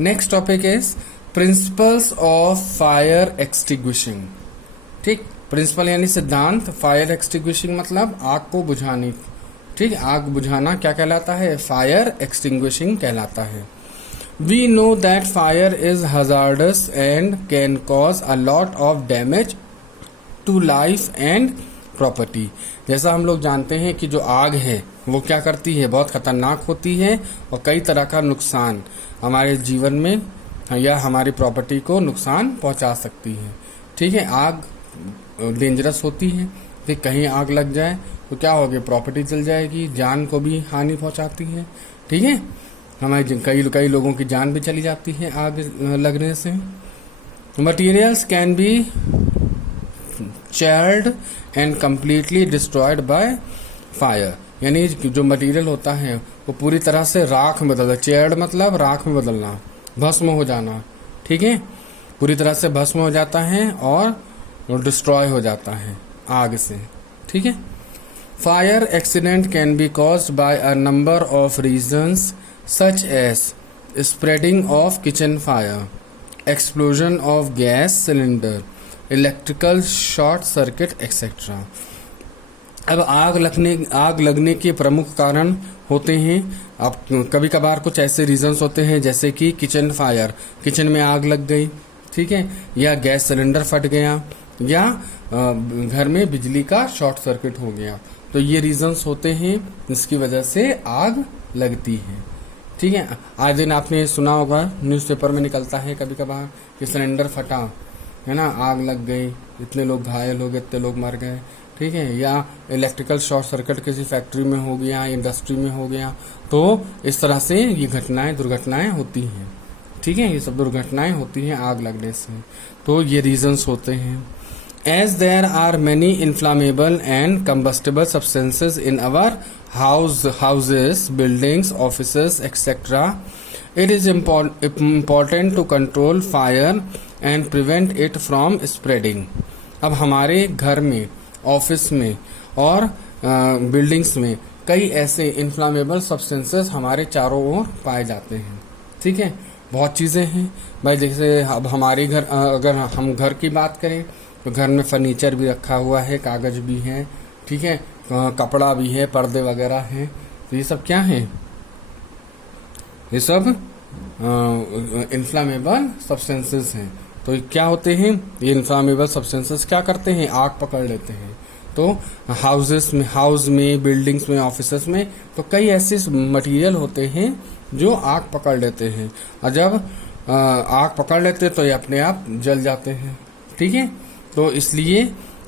Next topic is principles of fire extinguishing. ठीक, principal यानी सिद्धांत, फायर एक्सटिंग्विशिंग मतलब आग को बुझाने। ठीक, आग बुझाना क्या कहलाता है? फायर एक्सटिंग्विशिंग कहलाता है। We know that fire is hazardous and can cause a lot of damage to life and property. जैसा हम लोग जानते हैं कि जो आग है वो क्या करती है, बहुत खतरनाक होती है और कई तरह का नुकसान हमारे जीवन में या हमारी प्रॉपर्टी को नुकसान पहुंचा सकती है। ठीक है, आग डेंजरस होती है, फिर कहीं आग लग जाए तो क्या होगा, प्रॉपर्टी जल जाएगी, जान को भी हानि पहुंचाती है। ठीक है, हमारे कई लोगों की जान भी चली जाती है आग लगने से। Materials can be charred and completely destroyed by fire, यानी जो मटेरियल होता है वो पूरी तरह से राख में बदलना। चेयर्ड मतलब राख में बदलना, भस्म हो जाना। ठीक है, पूरी तरह से भस्म हो जाता है और डिस्ट्रॉय हो जाता है आग से। ठीक है, fire accident can be caused by a number of reasons such as spreading of kitchen fire, explosion of gas cylinder, electrical short circuit etcetera. अब आग लगने के प्रमुख कारण होते हैं। अब कभी कभार कुछ ऐसे रीजंस होते हैं जैसे कि किचन फायर, किचन में आग लग गई। ठीक है, या गैस सिलेंडर फट गया, या घर में बिजली का शॉर्ट सर्किट हो गया। तो ये रीजंस होते हैं जिसकी वजह से आग लगती है। ठीक है, आज दिन आपने सुना होगा, न्यूज़पेपर में निकलता है कभी कभार कि सिलेंडर फटा है ना, आग लग गई, इतने लोग घायल हो गए, इतने लोग मर गए। ठीक है, या इलेक्ट्रिकल शॉर्ट सर्किट किसी फैक्ट्री में हो गया, इंडस्ट्री में हो गया। तो इस तरह से ये दुर्घटनाएं होती हैं। ठीक है, ये सब दुर्घटनाएं होती हैं आग लगने से। तो ये रीजंस होते हैं। As there are many inflammable and combustible substances in our houses, buildings, offices etcetera, it is important to control fire and prevent it from spreading। अब हमारे घर में, ऑफिस में और बिल्डिंग्स में कई ऐसे इन्फ्लामेबल सब्सटेंसेस हमारे चारों ओर पाए जाते हैं। ठीक है, बहुत चीज़ें हैं भाई। जैसे अब हमारे घर, अगर हम घर की बात करें तो घर में फर्नीचर भी रखा हुआ है, कागज भी है, ठीक है, कपड़ा भी है, पर्दे वगैरह हैं। तो ये सब क्या है? ये सब इन्फ्लामेबल सब्सटेंसेस हैं। तो क्या होते हैं ये इन्फ्लामेबल सब्सटेंसेस? क्या करते हैं? आग पकड़ लेते हैं। तो हाउस में, बिल्डिंग्स में, ऑफिसेस में तो कई ऐसे मटेरियल होते हैं जो आग पकड़ लेते हैं, और जब आग पकड़ लेते हैं तो ये अपने आप जल जाते हैं। ठीक है, तो इसलिए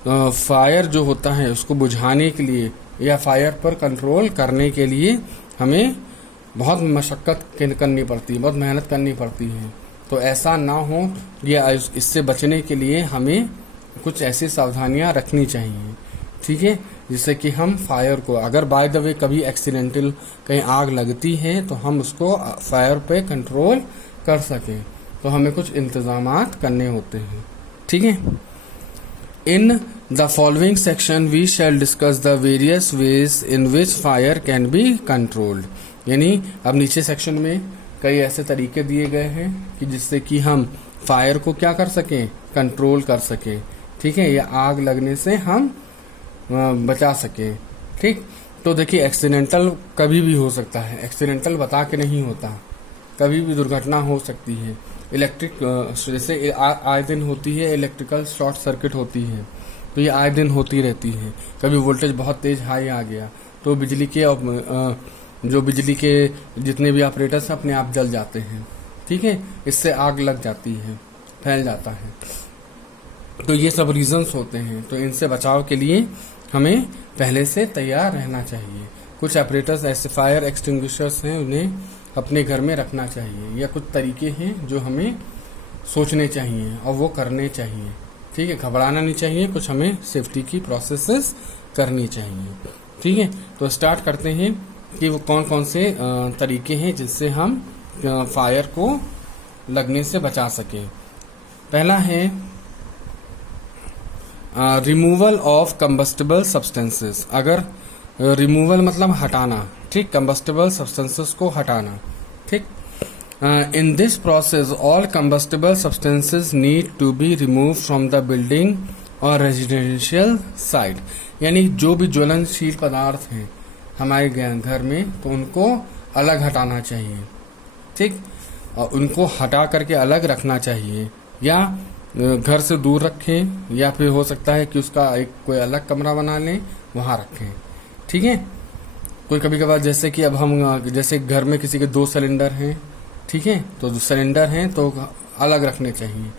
फायर जो होता है उसको बुझाने के लिए या फायर पर कंट्रोल करने के लिए हमें बहुत मशक्कत करनी पड़ती है, बहुत मेहनत करनी पड़ती है। तो ऐसा ना हो, ये इससे बचने के लिए हमें कुछ ऐसी सावधानियां रखनी चाहिए। ठीक है, जिससे कि हम फायर को, अगर बाय द वे कभी एक्सीडेंटल कहीं आग लगती है तो हम उसको फायर पे कंट्रोल कर सकें। तो हमें कुछ इंतजामात करने होते हैं। ठीक है, in the following section we shall discuss the various ways in which fire can be controlled. यानी अब नीचे सेक्शन में कई ऐसे तरीके दिए गए हैं कि जिससे कि हम फायर को क्या कर सकें, कंट्रोल कर सकें। ठीक है, या आग लगने से हम बचा सकें। ठीक, तो देखिए एक्सीडेंटल कभी भी हो सकता है, एक्सीडेंटल बता के नहीं होता, कभी भी दुर्घटना हो सकती है। इलेक्ट्रिक जैसे आए दिन होती है, इलेक्ट्रिकल शॉर्ट सर्किट होती है, तो ये आए दिन होती रहती है। कभी वोल्टेज बहुत तेज हाई आ गया तो बिजली के जितने भी ऑपरेटर्स अपने आप जल जाते हैं। ठीक है, इससे आग लग जाती है, फैल जाता है। तो ये सब रीजंस होते हैं। तो इनसे बचाव के लिए हमें पहले से तैयार रहना चाहिए। कुछ ऑपरेटर्स ऐसे फायर एक्सटिंग्विशर्स हैं, उन्हें अपने घर में रखना चाहिए, या कुछ तरीके हैं जो हमें सोचने चाहिए और वो करने चाहिए। ठीक है, घबराना नहीं चाहिए, कुछ हमें सेफ्टी की प्रोसेसेस करनी चाहिए। ठीक है, तो स्टार्ट करते हैं कि वो कौन कौन से तरीके हैं जिससे हम फायर को लगने से बचा सकें। पहला है रिमूवल ऑफ कंबस्टिबल सब्सटेंसेस। अगर रिमूवल मतलब हटाना, ठीक, कंबस्टिबल सब्सटेंसेस को हटाना। ठीक, In this process, all combustible substances need to be removed from the building or residential site. यानी जो भी ज्वलनशील पदार्थ हैं हमारे घर में, तो उनको अलग हटाना चाहिए, ठीक, और उनको हटा करके अलग रखना चाहिए, या घर से दूर रखें, या फिर हो सकता है कि उसका एक कोई अलग कमरा बना लें, वहां रखें, ठीक है। कोई कभी कभार जैसे कि अब हम जैसे घर में किसी के 2 सिलेंडर हैं, ठीक है, तो सिलेंडर हैं तो अलग रखने चाहिए,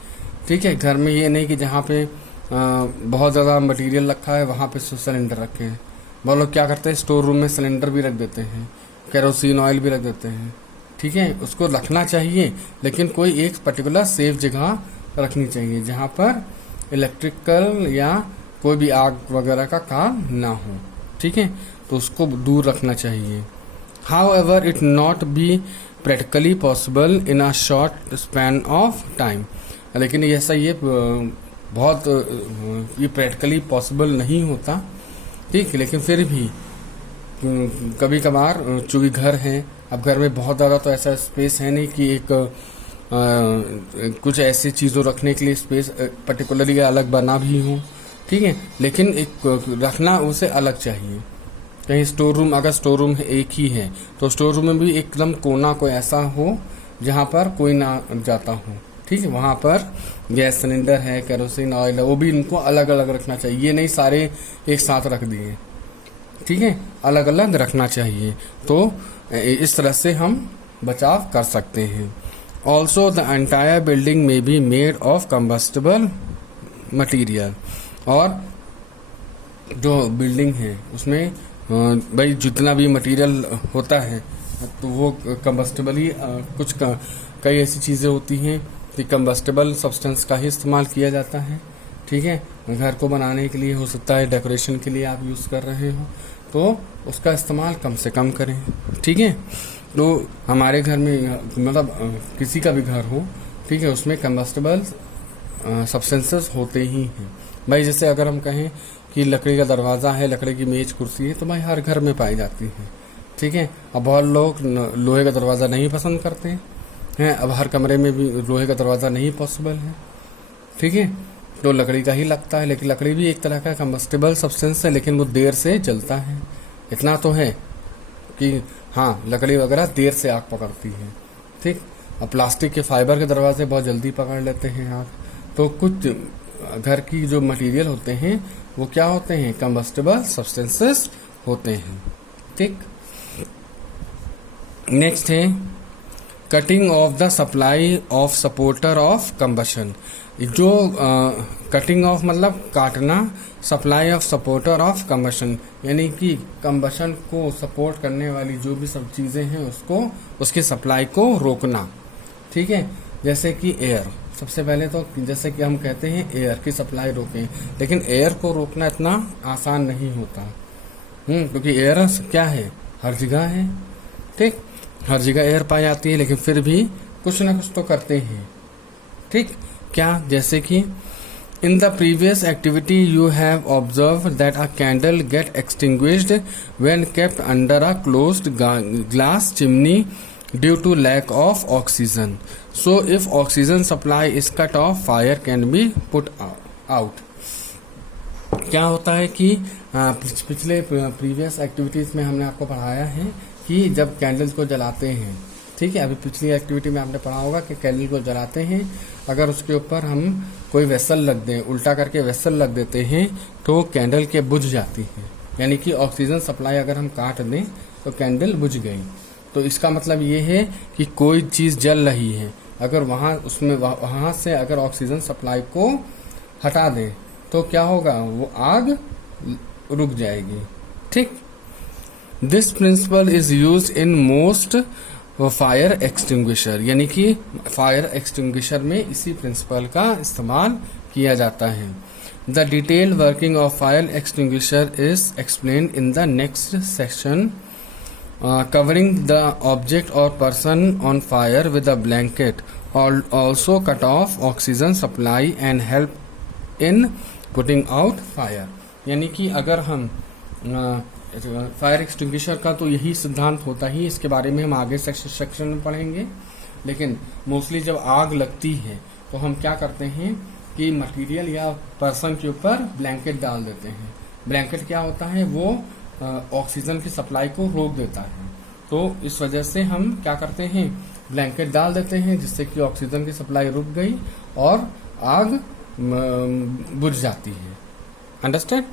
ठीक है। घर में ये नहीं कि जहाँ पे बहुत ज़्यादा मटेरियल रखा है वहाँ पे सिलेंडर रखे हैं। बहुत लोग क्या करते हैं, स्टोर रूम में सिलेंडर भी रख देते हैं, केरोसिन ऑयल भी रख देते हैं, ठीक है। उसको रखना चाहिए, लेकिन कोई एक पर्टिकुलर सेफ जगह रखनी चाहिए जहाँ पर इलेक्ट्रिकल या कोई भी आग वगैरह का काम ना हो, ठीक है, तो उसको दूर रखना चाहिए। However, it not be practically possible in a short span of time. लेकिन ऐसा ये बहुत ये प्रैक्टिकली पॉसिबल नहीं होता, ठीक, लेकिन फिर भी कभी कभार चूंकि घर है, अब घर में बहुत ज़्यादा तो ऐसा स्पेस है नहीं कि एक कुछ ऐसी चीज़ों रखने के लिए स्पेस पर्टिकुलरली अलग बना भी हो, ठीक है, लेकिन एक रखना उसे अलग चाहिए। कहीं स्टोर रूम, अगर स्टोर रूम एक ही है तो स्टोर रूम में भी एकदम कोना कोई ऐसा हो जहाँ पर कोई ना जाता हो, ठीक है, वहाँ पर गैस सिलेंडर है, केरोसिन ऑयल है, वो भी इनको अलग अलग रखना चाहिए। ये नहीं सारे एक साथ रख दिए, ठीक है, अलग अलग रखना चाहिए, तो इस तरह से हम बचाव कर सकते हैं। ऑल्सो द एंटायर बिल्डिंग में be made of combustible material, और जो बिल्डिंग है उसमें भाई जितना भी मटेरियल होता है तो वो कंबस्टेबल ही कुछ कई ऐसी चीज़ें होती हैं कि कंबस्टेबल सब्सटेंस का ही इस्तेमाल किया जाता है, ठीक है। घर को बनाने के लिए हो सकता है, डेकोरेशन के लिए आप यूज़ कर रहे हो, तो उसका इस्तेमाल कम से कम करें, ठीक है। तो हमारे घर में मतलब किसी का भी घर हो, ठीक है, उसमें कंबस्टेबल सब्सटेंसेस होते ही हैं। भाई जैसे अगर हम कहें कि लकड़ी का दरवाज़ा है, लकड़ी की मेज कुर्सी है, तो भाई हर घर में पाई जाती है, ठीक है। अब बहुत लोग लोहे का दरवाज़ा नहीं पसंद करते हैं, अब हर कमरे में भी लोहे का दरवाज़ा नहीं पॉसिबल है, ठीक है, तो लकड़ी का ही लगता है। लेकिन लकड़ी भी एक तरह का कंबस्टेबल सब्सटेंस है, लेकिन वो देर से जलता है। इतना तो है कि हाँ, लकड़ी वगैरह देर से आग पकड़ती है, ठीक। अब प्लास्टिक के फाइबर के दरवाजे बहुत जल्दी पकड़ लेते हैं आग। तो कुछ घर की जो मटेरियल होते हैं वो क्या होते हैं, कंबस्टेबल सब्सटेंसेस होते हैं, ठीक। नेक्स्ट है cutting of the supply of supporter of combustion. जो कटिंग ऑफ मतलब काटना, supply of supporter of combustion, यानी कि कंबशन को सपोर्ट करने वाली जो भी सब चीज़ें हैं उसको, उसकी सप्लाई को रोकना, ठीक है। जैसे कि एयर, सबसे पहले तो जैसे कि हम कहते हैं एयर की सप्लाई रोकें, लेकिन एयर को रोकना इतना आसान नहीं होता, क्योंकि एयर क्या है, हर जगह है, ठीक, हर जगह एयर पाई जाती है, लेकिन फिर भी कुछ ना कुछ तो करते हैं, ठीक। क्या, जैसे कि in the previous activity you have observed that a candle get extinguished when kept under a closed glass chimney due to lack of oxygen. So if oxygen supply is cut off, fire can be put out. क्या होता है कि पिछले previous activities में हमने आपको पढ़ाया है कि जब कैंडल्स को जलाते हैं, ठीक है, अभी पिछली एक्टिविटी में आपने पढ़ा होगा कि कैंडल को जलाते हैं, अगर उसके ऊपर हम कोई वेसल रख दें, उल्टा करके वेसल रख देते हैं, तो कैंडल के बुझ जाती है। यानी कि ऑक्सीजन सप्लाई अगर हम काट दें तो कैंडल बुझ गई। तो इसका मतलब ये है कि कोई चीज़ जल रही है, अगर वहाँ से अगर ऑक्सीजन सप्लाई को हटा दें तो क्या होगा, वो आग रुक जाएगी, ठीक। This principle is use in most fire extinguisher, यानी कि फायर एक्सटिंग्विशर में इसी प्रिंसिपल का इस्तेमाल किया जाता है। The detail working of fire extinguisher is explained in the next section, covering the object or person on fire with a blanket, also cut off oxygen supply and help in putting out fire। यानी कि अगर हम fire extinguisher का तो यही सिद्धांत होता ही, इसके बारे में हम आगे सेक्शन में पढ़ेंगे। लेकिन मोस्टली जब आग लगती है तो हम क्या करते हैं कि मटेरियल या पर्सन के ऊपर ब्लैंकेट डाल देते हैं। ब्लैंकेट क्या होता है, वो ऑक्सीजन की सप्लाई को रोक देता है। तो इस वजह से हम क्या करते हैं, ब्लैंकेट डाल देते हैं, जिससे कि ऑक्सीजन की सप्लाई रुक गई और आग बुझ जाती है। Understand?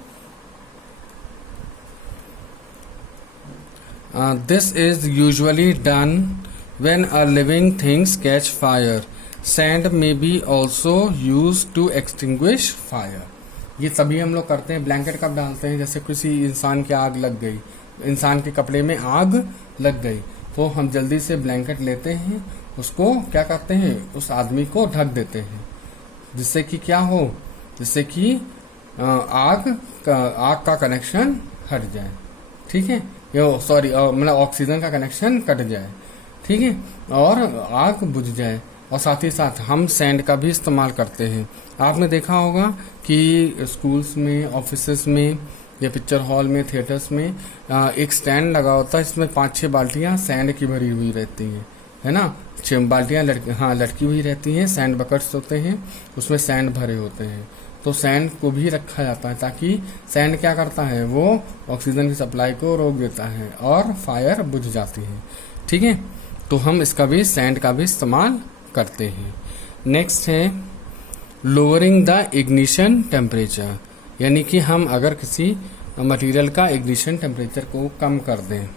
This is usually done when a living things catch fire. Sand may be also used to extinguish fire. ये तभी हम लोग करते हैं। ब्लैंकेट कब डालते हैं, जैसे किसी इंसान की आग लग गई, इंसान के कपड़े में आग लग गई, तो हम जल्दी से ब्लैंकेट लेते हैं, उसको क्या करते हैं, उस आदमी को ढक देते हैं, जिससे कि क्या हो, जिससे कि आग का कनेक्शन हट जाए। ठीक है, सॉरी मतलब ऑक्सीजन का कनेक्शन कट जाए। ठीक है, और आग बुझ जाए। और साथ ही साथ हम सैंड का भी इस्तेमाल करते हैं। आपने देखा होगा कि स्कूल्स में, ऑफिसेस में या पिक्चर हॉल में, थिएटर्स में एक स्टैंड लगा होता है, इसमें 5-6 बाल्टियां सैंड की भरी हुई रहती हैं, है ना। 6 बाल्टियां लटकी हुई रहती हैं, सैंड बकेट्स होते हैं, उसमें सैंड भरे होते हैं। तो सैंड को भी रखा जाता है ताकि सैंड क्या करता है, वो ऑक्सीजन की सप्लाई को रोक देता है और फायर बुझ जाती है। ठीक है, तो हम इसका भी, सैंड का भी इस्तेमाल करते हैं। नेक्स्ट है लोअरिंग द इग्निशन टेम्परेचर, यानी कि हम अगर किसी मटेरियल का इग्निशन टेम्परेचर को कम कर दें।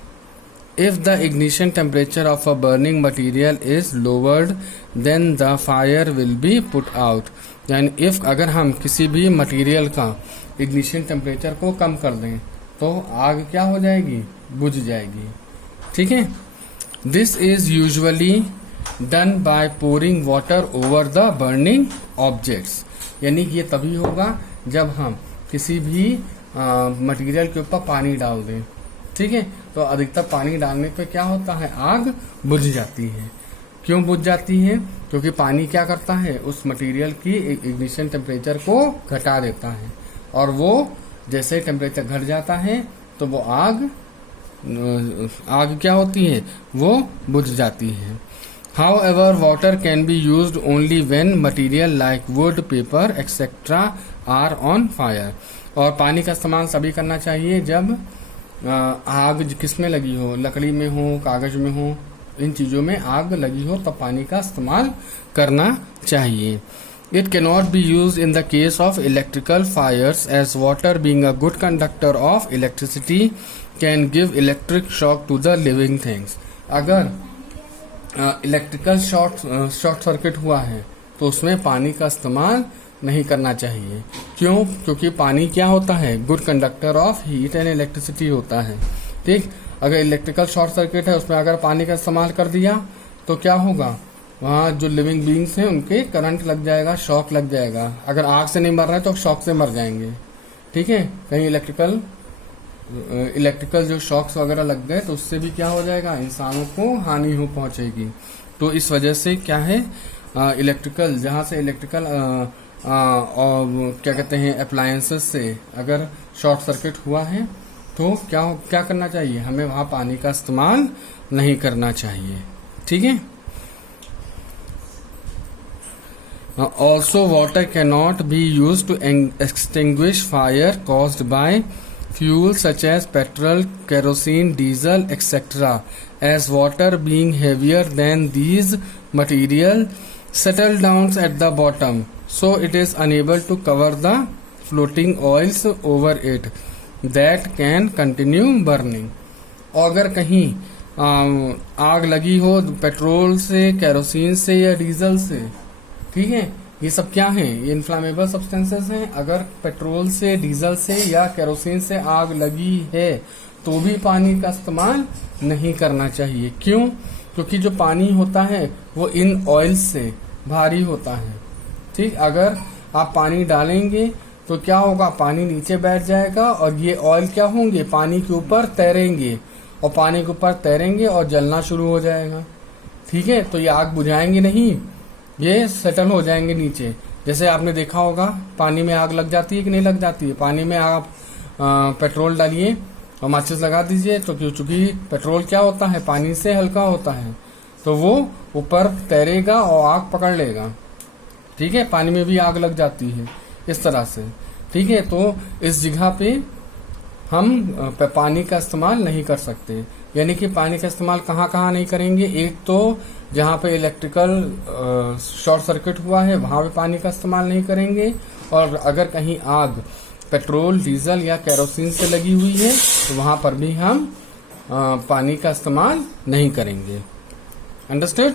If the ignition temperature of a burning material is lowered then the fire will be put out. यानी इफ अगर हम किसी भी मटेरियल का इग्निशन टेम्परेचर को कम कर दें तो आग क्या हो जाएगी, बुझ जाएगी। ठीक है, this is usually done by pouring water over the burning objects. यानी ये तभी होगा जब हम किसी भी मटेरियल के ऊपर पानी डाल दें। ठीक है, तो अधिकतर पानी डालने पे क्या होता है, आग बुझ जाती है। क्यों बुझ जाती है, क्योंकि पानी क्या करता है, उस मटेरियल की इग्निशन टेम्परेचर को घटा देता है, और वो जैसे टेम्परेचर घट जाता है तो वो आग क्या होती है, वो बुझ जाती है। However, water can be used only when material like wood, paper, etc. are on fire. और पानी का इस्तेमाल तभी करना चाहिए जब आग किस में लगी हो, लकड़ी में हो, कागज में हो, इन चीजों में आग लगी हो तब पानी का इस्तेमाल करना चाहिए। It cannot be used in the case of electrical fires, as water, being a good conductor of electricity, can give electric shock to the living things. अगर इलेक्ट्रिकल शॉर्ट सर्किट हुआ है तो उसमें पानी का इस्तेमाल नहीं करना चाहिए। क्यों, क्योंकि पानी क्या होता है, good conductor of heat and electricity होता है। ठीक, अगर इलेक्ट्रिकल शॉर्ट सर्किट है उसमें अगर पानी का इस्तेमाल कर दिया तो क्या होगा, वहाँ जो लिविंग बीइंग्स हैं उनके करंट लग जाएगा, शॉक लग जाएगा। अगर आग से नहीं मर रहे तो शॉक से मर जाएंगे। ठीक है, कहीं इलेक्ट्रिकल जो शॉक्स वगैरह लग गए तो उससे भी क्या हो जाएगा, इंसानों को हानि हो पहुंचेगी। तो इस वजह से क्या है, इलेक्ट्रिकल, जहां से इलेक्ट्रिकल और क्या कहते हैं अप्लायंसेस से अगर शॉर्ट सर्किट हुआ है तो क्या करना चाहिए, हमें वहां पानी का इस्तेमाल नहीं करना चाहिए। ठीक है, also water can not be use to extinguish fire caused by fuel such as petrol, kerosene, diesel, etc. As water being heavier than these material settle down at the bottom, so it is unable to cover the floating oils over it that can continue burning. और अगर कहीं आग लगी हो petrol से, kerosene से या diesel से, ठीक है, ये सब क्या हैं, ये इन्फ्लामेबल सब्सटेंसेस हैं। अगर पेट्रोल से, डीजल से या केरोसिन से आग लगी है तो भी पानी का इस्तेमाल नहीं करना चाहिए। क्यों, क्योंकि जो पानी होता है वो इन ऑयल से भारी होता है। ठीक, अगर आप पानी डालेंगे तो क्या होगा, पानी नीचे बैठ जाएगा और ये ऑयल क्या होंगे, पानी के ऊपर तैरेंगे, और पानी के ऊपर तैरेंगे और जलना शुरू हो जाएगा। ठीक है, तो ये आग बुझाएंगे नहीं, ये सेटल हो जाएंगे नीचे। जैसे आपने देखा होगा पानी में आग लग जाती है कि नहीं लग जाती है। पानी में आप पेट्रोल डालिए और माचिस लगा दीजिए तो चूंकि पेट्रोल क्या होता है, पानी से हल्का होता है, तो वो ऊपर तैरेगा और आग पकड़ लेगा। ठीक है, पानी में भी आग लग जाती है इस तरह से। ठीक है, तो इस जगह पे हम पानी का इस्तेमाल नहीं कर सकते। यानी कि पानी का इस्तेमाल कहाँ कहाँ नहीं करेंगे, एक तो जहाँ पे इलेक्ट्रिकल शॉर्ट सर्किट हुआ है वहां पे पानी का इस्तेमाल नहीं करेंगे, और अगर कहीं आग पेट्रोल, डीजल या केरोसिन से लगी हुई है तो वहां पर भी हम पानी का इस्तेमाल नहीं करेंगे। अंडरस्टूड?